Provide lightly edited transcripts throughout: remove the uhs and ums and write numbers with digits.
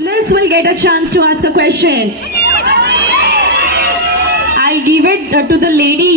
Liz will get a chance to ask a question. I'll give it to the lady.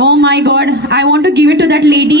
Oh my God, I want to give it to that lady.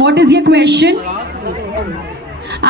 What is your question?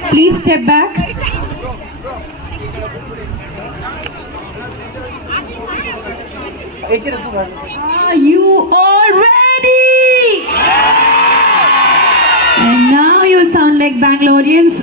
Please step back. Are you all ready? And now you sound like Bangaloreans.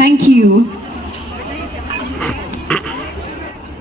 Thank you.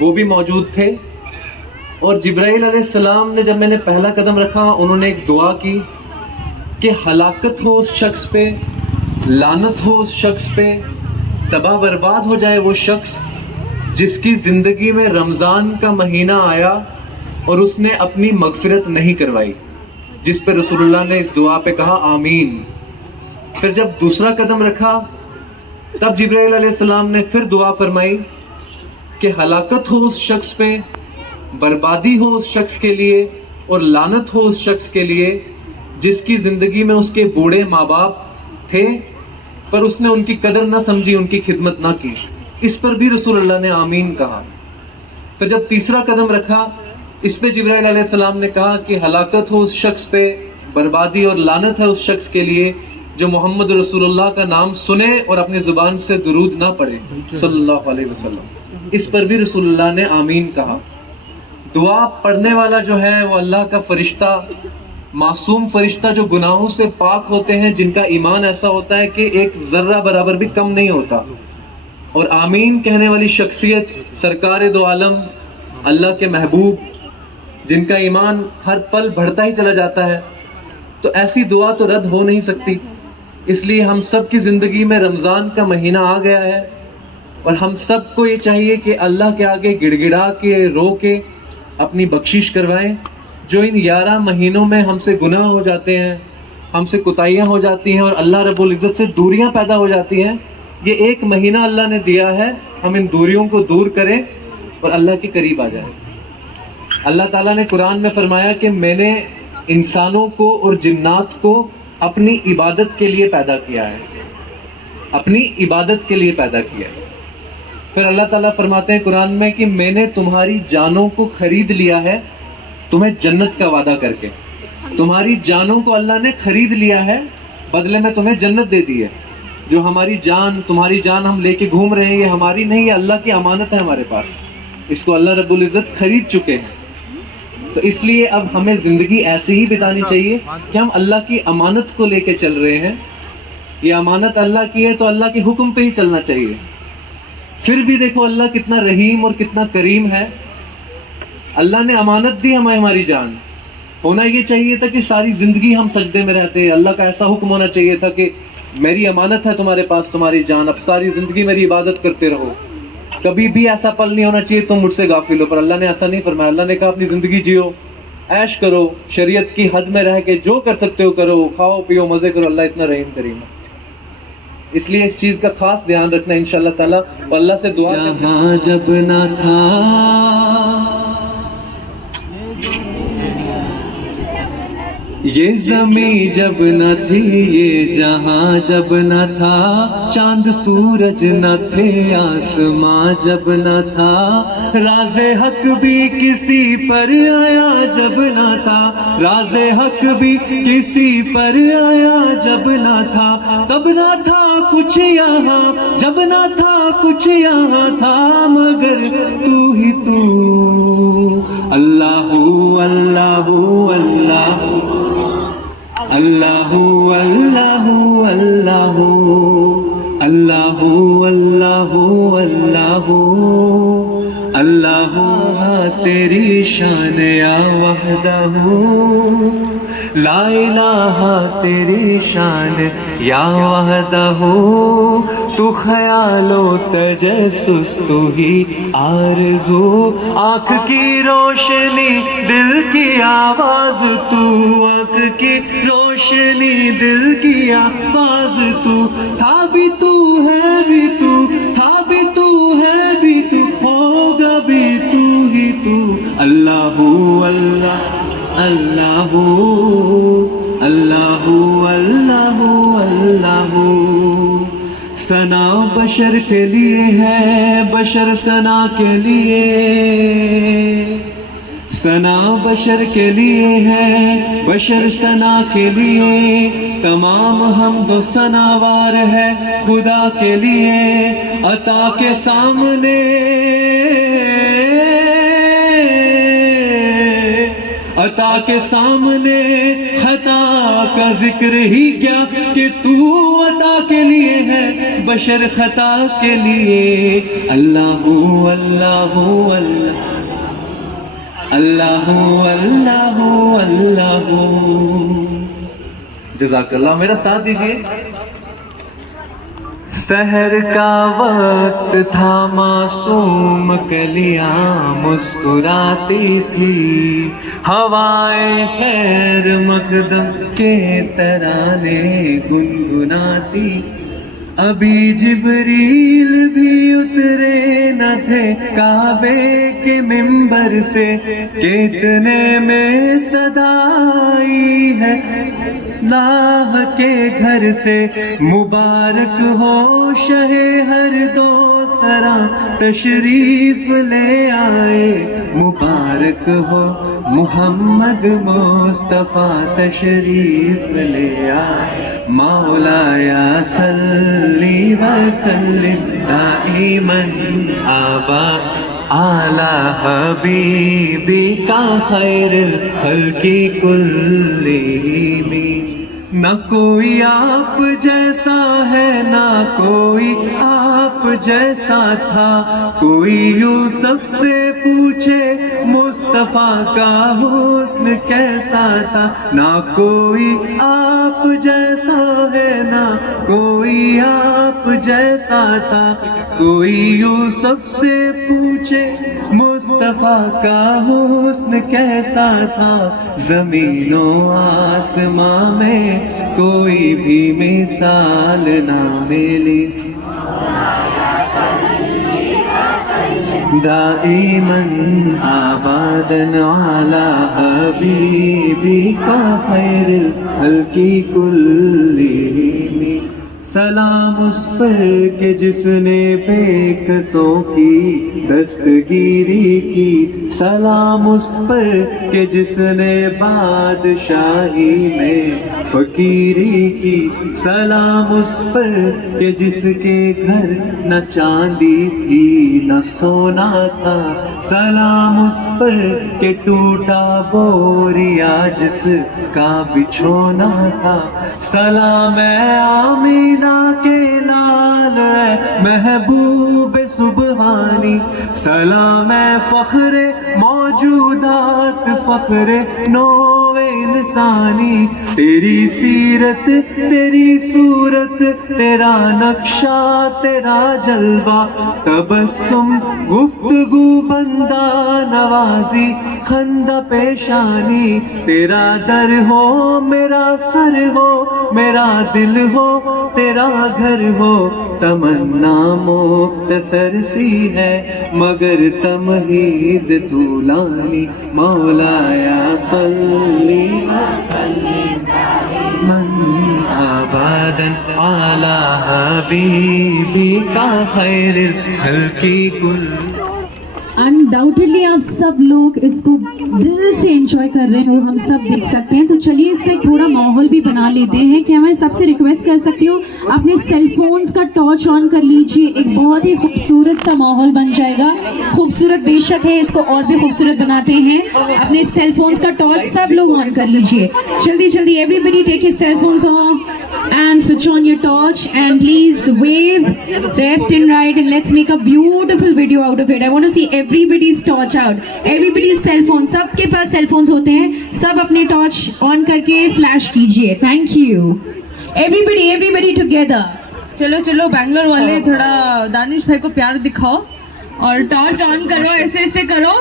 وہ بھی موجود تھے. اور جبرائیل علیہ السلام نے جب میں نے پہلا قدم رکھا انہوں نے ایک دعا کی کہ ہلاکت ہو اس شخص پہ, لعنت ہو اس شخص پہ, تباہ برباد ہو جائے وہ شخص جس کی زندگی میں رمضان کا مہینہ آیا اور اس نے اپنی مغفرت نہیں کروائی, جس پہ رسول اللہ نے اس دعا پہ کہا آمین. پھر جب دوسرا قدم رکھا تب جبرائیل علیہ السلام نے پھر دعا فرمائی کہ ہلاکت ہو اس شخص پہ, بربادی ہو اس شخص کے لیے اور لعنت ہو اس شخص کے لیے جس کی زندگی میں اس کے بوڑھے ماں باپ تھے پر اس نے ان کی قدر نہ سمجھی, ان کی خدمت نہ کی. اس پر بھی رسول اللہ نے آمین کہا. پھر جب تیسرا قدم رکھا اس پہ جبرائیل علیہ السلام نے کہا کہ ہلاکت ہو اس شخص پہ, بربادی اور لعنت ہے اس شخص کے لیے جو محمد رسول اللہ کا نام سنے اور اپنی زبان سے درود نہ پڑھے صلی اللہ علیہ وسلم. اس پر بھی رسول اللہ نے آمین کہا. دعا پڑھنے والا جو ہے وہ اللہ کا فرشتہ, معصوم فرشتہ جو گناہوں سے پاک ہوتے ہیں, جن کا ایمان ایسا ہوتا ہے کہ ایک ذرہ برابر بھی کم نہیں ہوتا. اور آمین کہنے والی شخصیت سرکار دو عالم اللہ کے محبوب جن کا ایمان ہر پل بڑھتا ہی چلا جاتا ہے. تو ایسی دعا تو رد ہو نہیں سکتی. اس لیے ہم سب کی زندگی میں رمضان کا مہینہ آ گیا ہے اور ہم سب کو یہ چاہیے کہ اللہ کے آگے گڑ گڑا کے رو کے اپنی بخشش کروائیں. جو ان 11 مہینوں میں ہم سے گناہ ہو جاتے ہیں, ہم سے کوتاہیاں ہو جاتی ہیں اور اللہ رب العزت سے دوریاں پیدا ہو جاتی ہیں, یہ ایک مہینہ اللہ نے دیا ہے, ہم ان دوریوں کو دور کریں اور اللہ کے قریب آ جائیں. اللہ تعالیٰ نے قرآن میں فرمایا کہ میں نے انسانوں کو اور جنات کو اپنی عبادت کے لیے پیدا کیا ہے, اپنی عبادت کے لیے پیدا کیا ہے. پھر اللہ تعالیٰ فرماتے ہیں قرآن میں کہ میں نے تمہاری جانوں کو خرید لیا ہے تمہیں جنت کا وعدہ کر کے. تمہاری جانوں کو اللہ نے خرید لیا ہے, بدلے میں تمہیں جنت دے دی ہے. جو ہماری جان, تمہاری جان ہم لے کے گھوم رہے ہیں یہ ہماری نہیں ہے, اللہ کی امانت ہے ہمارے پاس. اس کو اللہ رب العزت خرید چکے ہیں. تو اس لیے اب ہمیں زندگی ایسے ہی بتانی چاہیے کہ ہم اللہ کی امانت کو لے کے چل رہے ہیں. یہ امانت اللہ کی ہے تو اللہ کے حکم پہ ہی چلنا چاہیے. پھر بھی دیکھو اللہ کتنا رحیم اور کتنا کریم ہے. اللہ نے امانت دی ہمیں ہماری جان. ہونا یہ چاہیے تھا کہ ساری زندگی ہم سجدے میں رہتے. اللہ کا ایسا حکم ہونا چاہیے تھا کہ میری امانت ہے تمہارے پاس تمہاری جان, اب ساری زندگی میری عبادت کرتے رہو. کبھی بھی ایسا پل نہیں ہونا چاہیے تم مجھ سے غافل ہو. پر اللہ نے ایسا نہیں فرمایا. اللہ نے کہا اپنی زندگی جیو, عیش کرو, شریعت کی حد میں رہ کے جو کر سکتے ہو کرو, کھاؤ پیو مزے کرو. اللہ اتنا رحیم کریم ہے. اس لیے اس چیز کا خاص دھیان رکھنا انشاءاللہ تعالیٰ. اور اللہ سے دعا جہاں جب نہ تھا یہ زمین جب نہ تھی, یہ جہاں جب نہ تھا, چاند سورج نہ تھے, آسماں جب نہ تھا, راز حق بھی کسی پر آیا جب نہ تھا, راز حق بھی کسی پر آیا جب نہ تھا, تب نہ تھا کچھ یہاں, جب نہ تھا کچھ یہاں تھا, مگر تو ہی تو. اللہ اللہ اللہ اللہ اللہ اللہ اللہ اللہ اللہ اللہ تیری شان یا وحدہ, لا الہ تیری شان یا وحدہ, تو خیال و تجسس تو ہی آرزو, آنکھ کی روشنی دل کی آواز تو, آنکھ کی روشنی دل کی آواز تو, تھا بھی تو ہے بھی تو, تھا بھی تو ہے بھی تو, ہوگا بھی تو ہی تو. اللہ اللہ اللہ اللہ اللہ اللہ. ثنا بشر کے لیے ہے, بشر ثنا کے لیے, ثنا بشر کے لیے ہے, بشر ثنا کے لیے, تمام حمد و ثناوار ہے خدا کے لیے. عطا کے سامنے عطا کے سامنے خطا کا ذکر ہی کیا کہ تو عطا کے لیے ہے, بشر خطا کے لیے اللہ اللہ اللہ اللہ اللہ اللہ. جزاک اللہ. میرا ساتھ دیجیے. سحر کا وقت تھا معصوم کلیاں مسکراتی تھی ہوائیں خیر مقدم کے ترانے گنگناتی. ابھی جبریل بھی اترے نہ تھے کعبے کے منبر سے کہ اتنے میں صدا آئی ہے لاہ کے گھر سے. مبارک ہو شہ ہر دو سرا تشریف لے آئے. مبارک ہو محمد مصطفیٰ تشریف لے آئے. مولایا صلی وسلم دائما ابدا اعلی حبیبی کا خیر الخلق کلہم. نہ کوئی آپ جیسا ہے نہ کوئی آپ جیسا تھا. کوئی یوسف سے پوچھے مصطفیٰ کا حسن کیسا تھا. نہ کوئی آپ جیسا ہے نہ کوئی آپ جیسا تھا. کوئی یوسف سے پوچھے مصطفیٰ کا حسن کیسا تھا. زمین و آسمان میں کوئی بھی مثال نہ ملی. دائماً آباداً علی حبیبی کا خیر الخلق کلہم. سلام اس پر کہ جس نے بے کسوں کی دستگیری کی. سلام اس پر کہ جس نے بادشاہی میں فقیری کی. سلام اس پر کہ جس کے گھر نہ چاندی تھی نہ سونا تھا. سلام اس پر کہ ٹوٹا بوریا جس کا بچھونا تھا. سلام اے آمینہ کے لال اے محبوب سبحانی. سلام اے فخر موجودات فخر نو انسانی. تیری سیرت تیری صورت تیرا نقشہ تیرا جلوہ تبسم گفتگو بندہ نوازی خندہ پیشانی. تیرا در ہو میرا سر ہو میرا دل ہو تیرا گھر ہو. تمنا مختصر سی ہے مگر تمہید طولانی. مولایا صلی من آباداً علی حبیبی کا خیر الخلق کل. انڈاؤٹڈلی آپ سب لوگ اس کو دل سے انجوائے کر رہے ہو ہم سب دیکھ سکتے ہیں. تو چلیے اس کا ایک تھوڑا ماحول بھی بنا لیتے ہیں کہ میں سب سے ریکویسٹ کر سکتی ہوں اپنے سیل فونز کا ٹارچ آن کر لیجئے. ایک بہت ہی خوبصورت سا ماحول بن جائے گا. خوبصورت بے شک ہے اس کو اور بھی خوبصورت بناتے ہیں. اپنے سیل فونز کا ٹارچ سب لوگ آن کر لیجئے جلدی جلدی. Everybody take your cell phones on and switch on your torch and please wave left and right and let's make a beautiful video out of it. I want to see everybody's torch out, everybody's cell phone. سب کے پاس cell phones ہوتے ہیں. سب اپنے torch on کر کے flash کیجئے. Thank you. Everybody together. چلو چلو بنگلور والے تھوڑا دانش بھائی کو پیار دکھاؤ اور ٹارچ آن کرو. ایسے ایسے کرو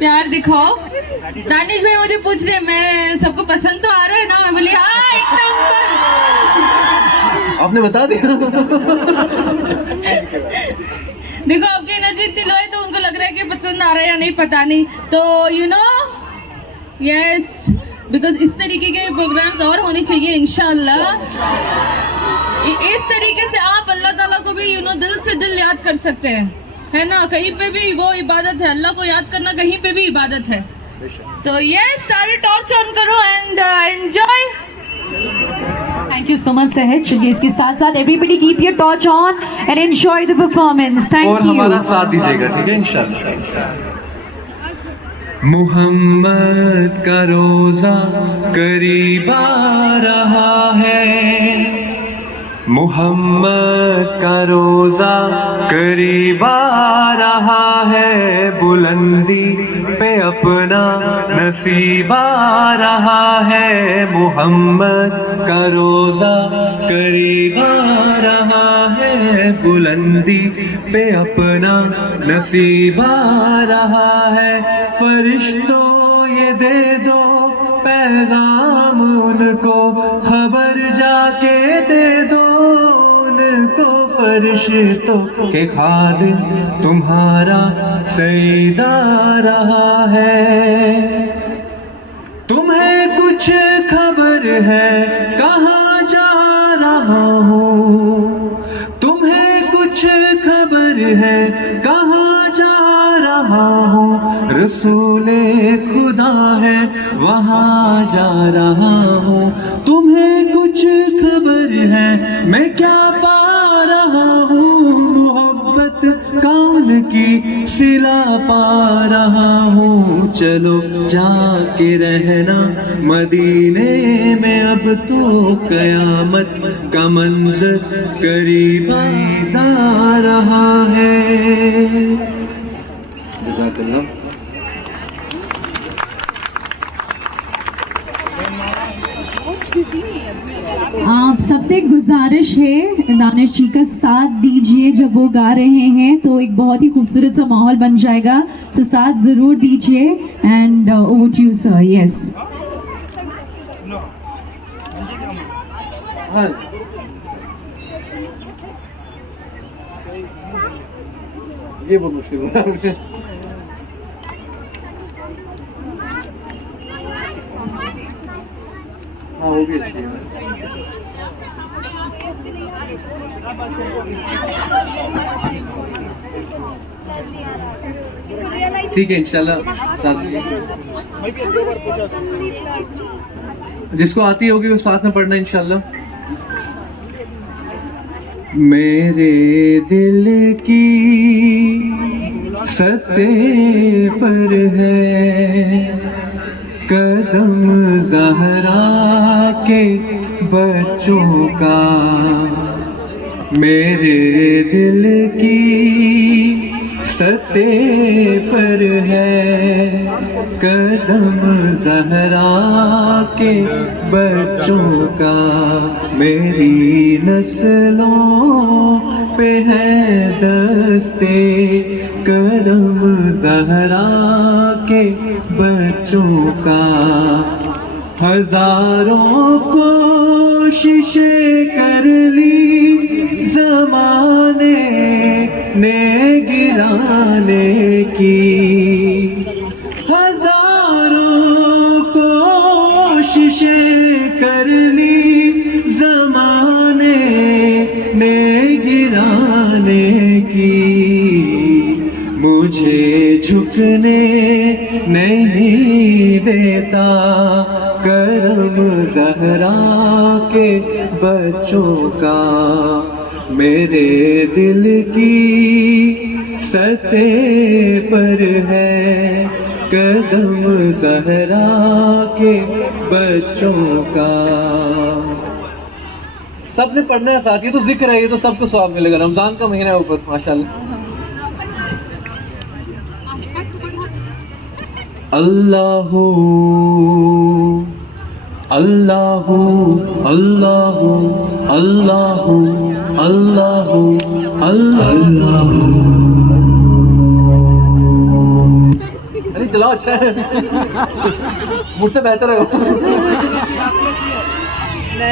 پیار دکھاؤ. دانش بھائی مجھے پوچھ رہے میں سب کو پسند تو آ رہا ہے نا. میں بولی ہاں ایک نمبر. آپ نے بتا دیا. دیکھو آپ کی انرجی اتنی لو ہے تو ان کو لگ رہا ہے کہ پسند آ رہا ہے یا نہیں پتا نہیں. تو یو نو یس بیکاز اس طریقے کے پروگرامز اور ہونے چاہیے انشاءاللہ. اس طریقے سے آپ اللہ تعالیٰ کو بھی یو نو دل سے دل یاد کر سکتے ہیں ہے نا. کہیں پہ بھی وہ عبادت ہے. اللہ کو یاد کرنا کہیں پہ بھی عبادت ہے. تو یس سارے ٹارچ آن کرو and enjoy. Thank you so much سہج. چلیے اس کے ساتھ ساتھ everybody keep your torch on and enjoy the performance. Thank you. اور ہمارا ساتھ دیجیے گا ٹھیک ہے انشاءاللہ. محمد کا روزہ قریب آ رہا ہے محمد کا روزہ قریب آ رہا ہے, بلندی پہ اپنا نصیب آ رہا ہے. محمد کا روزہ قریب آ رہا ہے, بلندی پہ اپنا نصیب آ رہا ہے. فرشتوں یہ دے دو پیغام ان کو, خبر جا کے دے دو ان کو. فرشتوں کے خادم تمہارا سید آ رہا ہے. تمہیں کچھ خبر ہے کہاں جا رہا ہوں, تمہیں کچھ خبر ہے کہاں جا رہا ہوں. رسول خدا ہے وہاں جا رہا ہوں. تمہیں کچھ خبر ہے میں کیا پا رہا ہوں, محبت کون کی صلہ پا رہا ہوں. چلو جا کے رہنا مدینے میں, اب تو قیامت کا منظر قریب آ رہا ہے. جزاک اللہ. آپ سب سے گزارش ہے دانش جی کا ساتھ دیجئے, جب وہ گا رہے ہیں تو ایک بہت ہی خوبصورت سا ماحول بن جائے گا, سو ساتھ ضرور دیجئے. End over to you sir. Yes یہ بہت مشکل ہے. ہاں وہ بھی اچھی ہے. ٹھیک ہے انشاءاللہ ساتھ جس کو آتی ہوگی وہ ساتھ میں پڑھنا انشاءاللہ. میرے دل کی سطح پر ہے قدم زہرا کے بچوں کا. میرے دل کی سطح پر ہے قدم زہرا کے بچوں کا. میری نسلوں پہ ہے دستے کرم زہرا کے بچوں کا. ہزاروں کوششیں کر لی زمانے نے گرانے کی, ہزاروں کوششیں کر لی زمانے نے گرانے کی. مجھے جھکنے نہیں دیتا کرم زہرا کے بچوں کا. میرے دل کی سطح پر ہے قدم زہرا کے بچوں کا. سب نے پڑھنا ہے ساتھ, یہ تو ذکر ہے, یہ تو سب کو ثواب ملے گا. رمضان کا مہینہ ہے اوپر ماشاءاللہ. اللہ اللہ اللہ اللہ اللہ اللہ. ارے چلاؤ اچھا ہے, مجھ سے بہتر ہے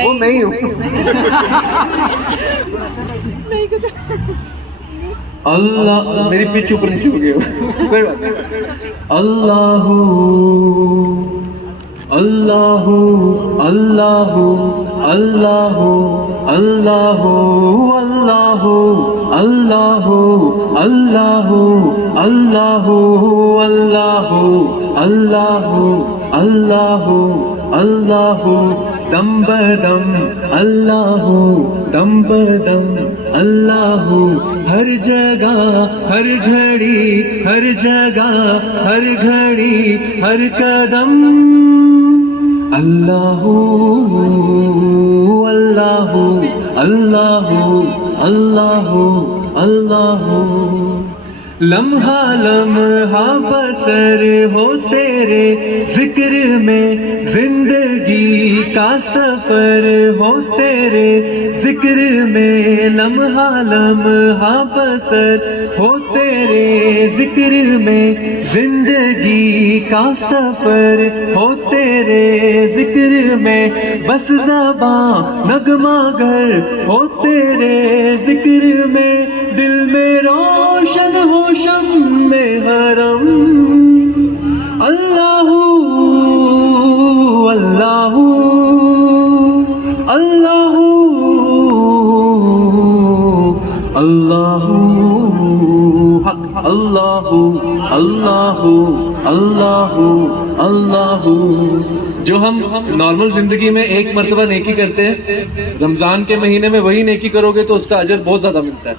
وہ میں ہی ہوں. اللہ میری پچ اوپر نیچے ہو گئی, کوئی بات نہیں. اللہ اللہ اللہ اللہ اللہ اللہ اللہ اللہ اللہ اللہ اللہ اللہ دم بدم اللہ دم بدم اللہ. ہر جگہ ہر گھڑی ہر جگہ ہر گھڑی ہر قدم اللہ اللہ اللہ اللہ اللہ لمحہ لمحہ بسر ہو تیرے ذکر میں زندگی کا سفر ہو تیرے ذکر میں لمحہ لمحہ بسر ہو تیرے ذکر میں زندگی کا سفر ہو تیرے ذکر میں بس زباں نغمہ گر ہو تیرے ذکر میں دل میں روشن ہو شمع حرم اللہ اللہ اللہ اللہ حق اللہ اللہ اللہ اللہ. جو ہم نارمل زندگی میں ایک مرتبہ نیکی کرتے ہیں، رمضان کے مہینے میں وہی نیکی کرو گے تو اس کا اجر بہت زیادہ ملتا ہے.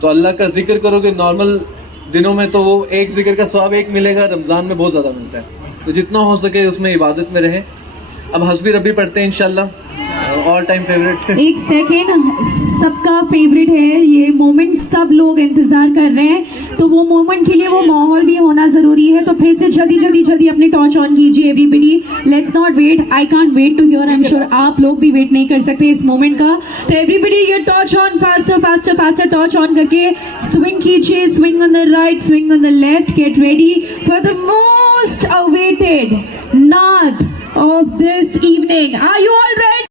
تو اللہ کا ذکر کرو گے نارمل دنوں میں تو وہ ایک ذکر کا ثواب ایک ملے گا، رمضان میں بہت زیادہ ملتا ہے. تو جتنا ہو سکے اس میں عبادت میں رہیں. اب حسبی ربی پڑھتے ہیں انشاءاللہ، آل ٹائم فیوریٹ. ایک سیکنڈ، سب کا فیوریٹ ہے یہ مومنٹ، سب لوگ انتظار کر رہے ہیں، تو وہ مومنٹ کے لیے وہ ماحول بھی ہونا ضروری ہے. تو پھر سے جلدی جلدی جلدی اپنے ٹارچ آن کیجیے everybody. Let's not wait, I can't wait to hear. I am sure آپ لوگ بھی ویٹ نہیں کر سکتے اس مومنٹ کا. تو ایوری بڈی یہ torch on, faster faster faster torch on کر کے سوئنگ کیجیے. Swing on the right, swing on the left. Get ready for the most awaited نعت of this evening. Are you all ready?